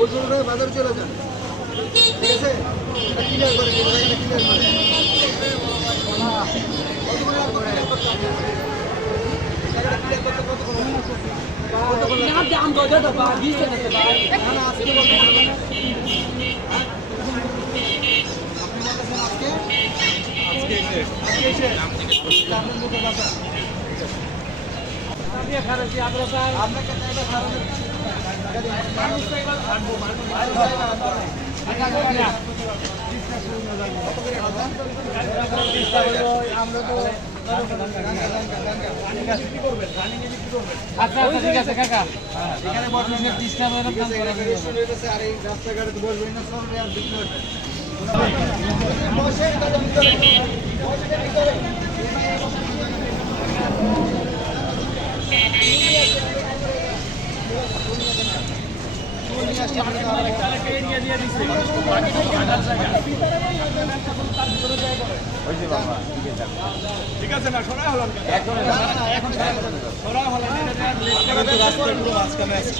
বাজারে চলে যান, ঠিক আছে? এটা ক্লিয়ার করে দিন, এটা ক্লিয়ার করে দিন। দাম দর দাও বা 20 টাকা বা না না আজকে বলতে পারবেন না। আপনি বলতেছেন আজকে এসে আপনার মুখে কথা আপনি খারাপ আমরা স্যার আপনাকে এটা খারাপ মানুষ তো এবার আনবো আমরা তো আচ্ছা আচ্ছা ঠিক আছে কাকা এখানে বসবেন না। ডিস্টার্ব হয়ে ঠিক আছে, এটা রেস্টুরেন্ট হইতেছে, আর এই রাস্তাঘাটে তো বসবেন না, চলবে আর বিক্রি হবে। বসেন, তাহলে ভিতরে বসেন, ভিতরে। চুল নিয়ে আসছি, আমাকে তো আবার ঠিক আছে না সরাই হলাম কেন? না, না, এখন সরাই হলো না। সরাই হলাম এটা রাস্তার পুরো মাঝখানে আছে।